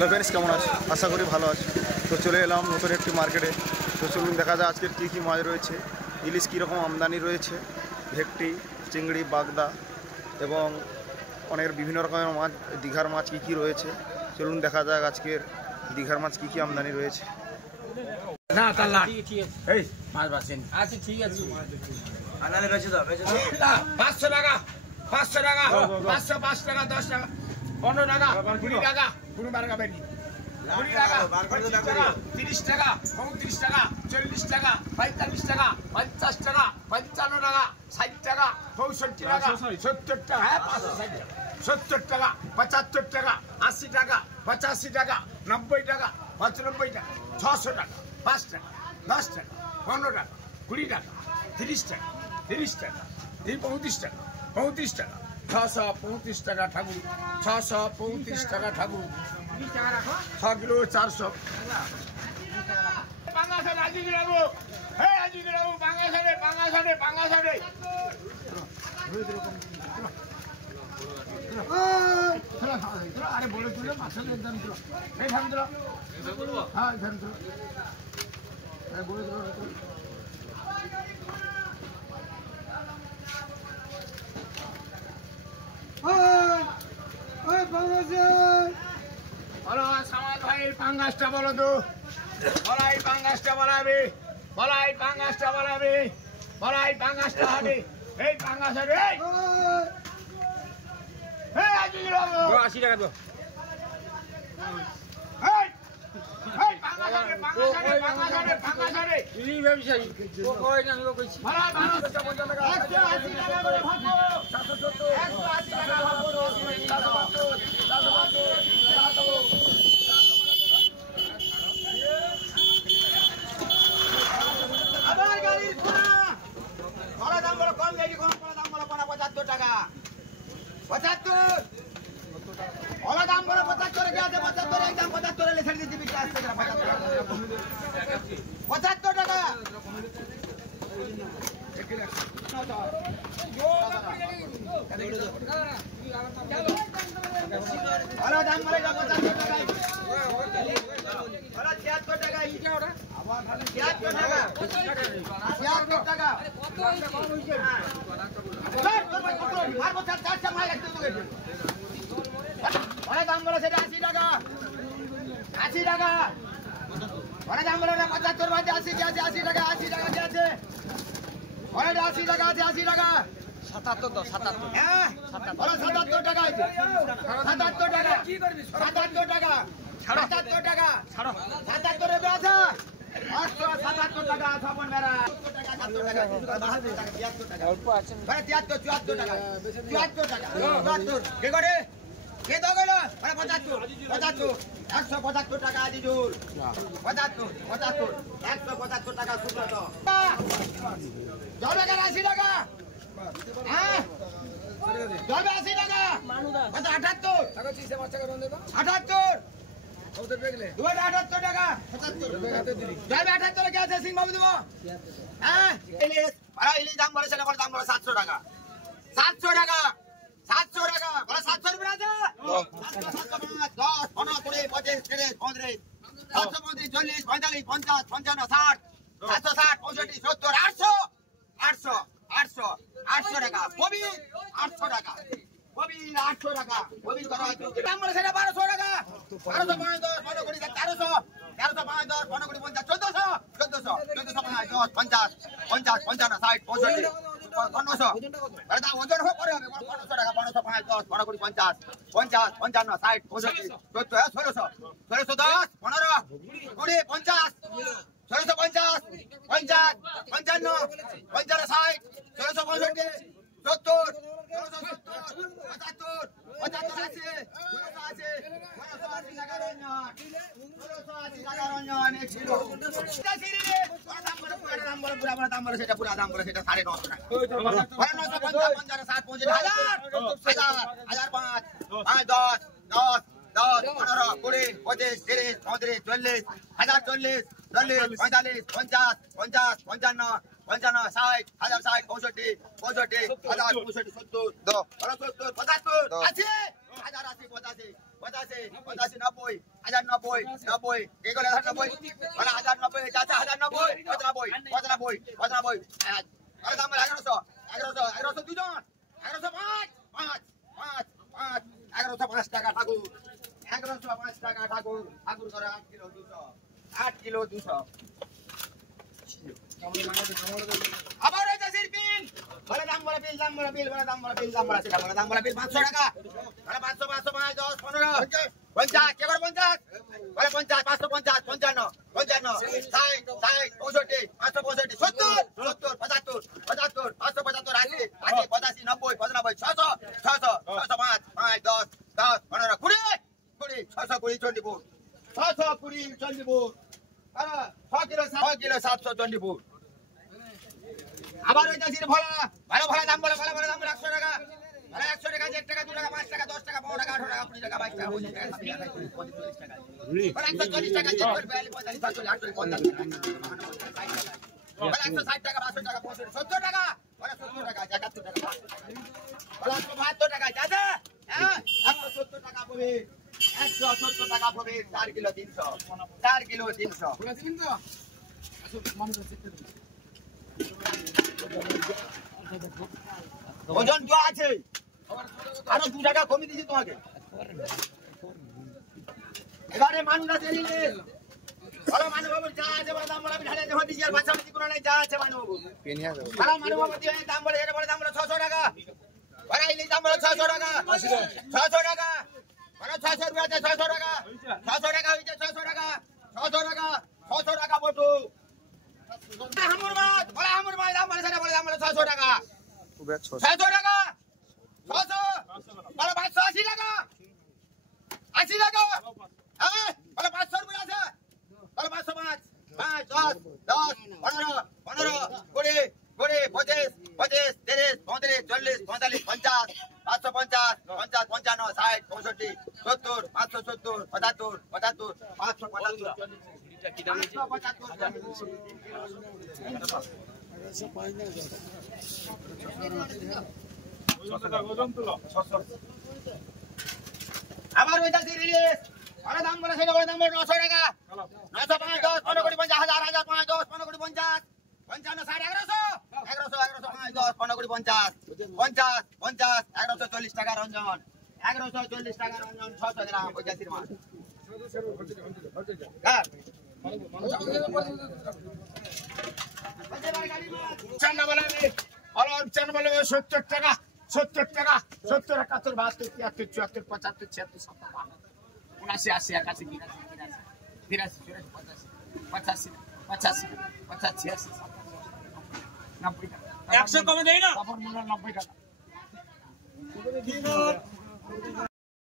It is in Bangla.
হ্যালো ফ্রেন্ডস, কেমন আছে? আশা করি ভালো আছে। তো চলে এলাম নতুন একটি মার্কেটে। তো চলুন দেখা যায় আজকের কী কী মাছ রয়েছে, ইলিশ কীরকম আমদানি রয়েছে, ভেটকি, চিংড়ি, বাগদা এবং অনেক বিভিন্ন রকমের মাছ, দীঘার মাছ কী কী রয়েছে। চলুন দেখা যাক আজকের দীঘার মাছ কী কী আমদানি রয়েছে। না তালা ঠিক আছে, এই মাছ বাসেন আচ্ছা ঠিক আছে, আনালে বেচে দাও 500 টাকা 500 টাকা 500 5 টাকা 10 টাকা 15 টাকা 20 টাকা 15 টাকা বেনি 20 টাকা 30 টাকা 35 টাকা 40 টাকা 45 টাকা 50 টাকা 55 টাকা 60 টাকা 65 টাকা 70 টাকা, হ্যাঁ 560 70 টাকা 75 টাকা 80 টাকা 85 টাকা 90 টাকা 95 টাকা 600 টাকা 5 টাকা 10 টাকা 15 টাকা 20 টাকা 30 টাকা 30 টাকা 35 টাকা 35 টাকা 635 টাকা ঠাকুর 635 টাকা ঠাকুর 6 কিলো 400 বাংলাদেশে আজি গেলাবো, হে আজি গেলাবো বাংলাদেশে বাংলাদেশে বাংলাদেশে আরে বলে তুলে মাছের দাম দিল, এই দাম দিল, হ্যাঁ দাম দিল, বলে দিল বলো সমাজ ভাই পাঙ্গাসটা বলো তো, বলাই পাঙ্গাসটা বলাবে, বলাই পাঙ্গাসটা বলাবে, বলাই পাঙ্গাসটা হবে, এই পাঙ্গাস হবে, এই আজি গেলাম 80 টাকা দাও, এই এই পাঙ্গাস হবে পাঙ্গাস হবে পাঙ্গাস হবে পাঙ্গাস হবে ইলি ব্যবসায়ী ও কই না লোক কইছি বলা 180 টাকা করে ভাগো 770 180 টাকা ভাগো 770 আবার গাড়ির খোলা বড় দাম বড় কম গাড়ি কম বড় দাম বড় 75 টাকা 75 ওলা দাম বড় 75 কে আছে 75 একদম 75 এ ছেড়ে দিতে বিক্রি আসছে 75 টাকা ওলা দাম বড় 75 টাকা ওলা 76 টাকা ইটা ওটা আবার 76 টাকা 76 টাকা কত হইছে কম হইছে আর বছর 4টা মাই রাখতে তো গেছে ওরা দাম বলে সেটা 80 টাকা 80 টাকা ওরা দাম বলে 75 বাদে 80 আছে 80 টাকা 80 টাকা আছে ওরা 80 টাকা আছে 80 টাকা 77 দাও 77 হ্যাঁ 77 টাকা আছে 77 টাকা কি করবি 77 টাকা 77 টাকা ছাড়ো 77 এর আছে 877 টাকা ছাপন মেরা 77 টাকা 73 টাকা অল্প আছে ভাই 73 74 টাকা 74 টাকা 74 কে করে কে দাও গেল আরে 75 75 175 টাকা আজিজুল 75 75 175 টাকা সুব্রত জলবে 80 টাকা হ্যাঁ জলবে 80 টাকা মানুদা 78 টাকা চিসে মাছ টাকা বন্ধ দাও 78 ওদের বেগলে 78 টাকা 75 জলবে 78 কে আছে সিং বাবু দেবো হ্যাঁ ইলিশ দাম বলে সেটা দাম বলে 700 টাকা 700 টাকা 700 টাকা বলে 700 রুপিয়া আছে 10 15 20 25 30 35 735 40 45 50 55 60 760 65 70 800 800 800 800 টাকা কবি 800 টাকা কবি 800 টাকা কবি করা দাম বলে সেটা 1200 টাকা 1200 10 15 20 1300 1300 10 15 20 50 1400 1400 50 50 55 60 65 1500 আরে দাও ওজন হবে পরে হবে 1500 টাকা 1500 5 10 15 20 50 50 55 60 65 70 1600 1610 15 20 50 1650 50 55 55 60 1665 70 75 75 আছে 1680 টাকা রঞ্জন 1680 টাকা রঞ্জন 1 কিলো দাম বলে সেটা পুরা দাম বলে সেটা 950 টাকা 950 50 60 50 1000 5 10 10 10 15 20 25 30 35 40 1040 40 45 50 50 55 55 60 1060 65 65 1000 65 70 70 75 80 80 85 85 85 90 90 90 কে করে 90 মানে 1090 চাচা 1090 95 95 আরে দাম 1100 1100 দুজন 1105 5 5 5 1105 টাকা ঠাকুর 1105 টাকা ঠাকুর ঠাকুর করে 8 কিলো 200 8 কিলো 200 আবার এই জাসির বিল বলে দাম বলে বিল বলে দাম বলে বিল সেটা বলে দাম বলে বিল 500 টাকা বলে 500 5 10 15 50 কে করে 50 বলে 50 550 55 55 60 65 565 70 70 75 75 575 80 85 90 95 600 605 5 10 10 15 20 20 620 24 620 6 কিলো 724 আবার ওই জাসির ভোলা ভালো ভালো দাম বলে ভালো ভালো দাম বলে 100 টাকা ভালো 100 টাকা 1 টাকা 2 টাকা 5 টাকা 10 টাকা 15 টাকা 18 টাকা 20 টাকা 22 টাকা 25 টাকা 30 টাকা 40 টাকা 140 টাকা 42 45 160 টাকা 62 টাকা 70 টাকা 70 টাকা 71 টাকা 72 টাকা দাদা হ্যাঁ 170 টাকা পড়বে 170 টাকা পড়বে 4 কিলো 300 4 কিলো 300 পুরো দিন তো ওজন তো আছে আরো 2 টাকা কমিয়ে দিয়েছি তোমাকে এবারে মানুষ দিলে ভালো মানুষ বাবু যা আছে বলে দাম বলে আমি ঢালে দেব দিছি আর বাচ্চা বাচ্চা কোনো নাই যা আছে মানুষ বাবু পেনিয়া দেব ভালো মানুষ বাবু দিয়ে দাম বলে এটা বলে দাম বলে 600 টাকা ভাড়াইলে দাম বলে 600 টাকা 600 টাকা ভালো 600 রুপিয়া 600 টাকা 600 টাকা হইছে 600 টাকা 600 টাকা 600 টাকা বটু হামুর মাছ বলে হামুর মাছ দাম বলে সেটা বলে দাম বলে 600 টাকা 600 টাকা 600 বলে 580 টাকা 80 টাকা হ্যাঁ বলে 500 রুপিয়া আছে বলে 505 5 10 10 15 15 20 20 25 25 30 35 40 45 50 550 50 55 60 65 70 570 75 75 575 কি দাম আছে 575 আবার ওইটা সিরিয়াস আরে দাম বলে সেটা বলে দাম বলে 900 টাকা 905 10 15 কোটি 50 হাজার 5 10 15 কোটি 50 55 60 1100 5 10 15 কোটি 50 50 50 1140 টাকা রঞ্জন 1140 টাকা রঞ্জন 600 গ্রাম ওই জাতির মাছ হ্যাঁ চান্না বলে অলর চান বলে 70 টাকা 70 টাকা 70 71 72 73 74 75 76 77 79 80 81 82 85 90 কমে দেই না 90 টাকা